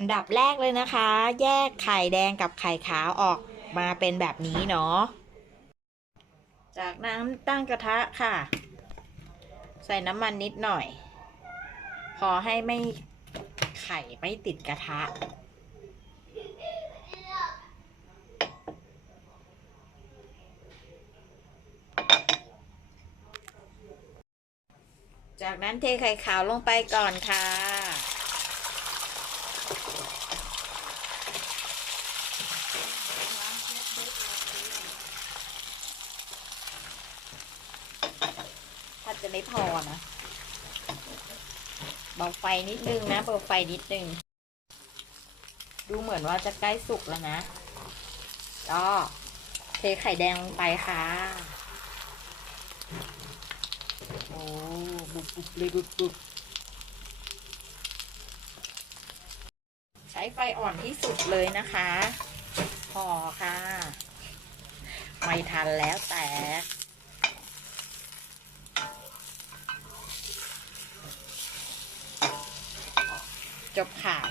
อันดับแรกเลยนะคะ แยกไข่แดงกับไข่ขาวออกมาเป็นแบบนี้เนาะ จากนั้นตั้งกระทะค่ะ ใส่น้ำมันนิดหน่อย พอให้ไม่ไข่ไม่ติดกระทะ จากนั้นเทไข่ขาวลงไปก่อนค่ะ ถ้าจะไม่พอนะ เบาไฟนิดนึงนะ เบาไฟนิดนึง ดูเหมือนว่าจะใกล้สุกแล้วนะ ก็เทไข่แดงลงไปค่ะ โอ้บุบบุบเลยบุบบุบใช้ไฟอ่อนที่สุดเลยนะคะ พอค่ะ ไม่ทันแล้วแต่จบข่าว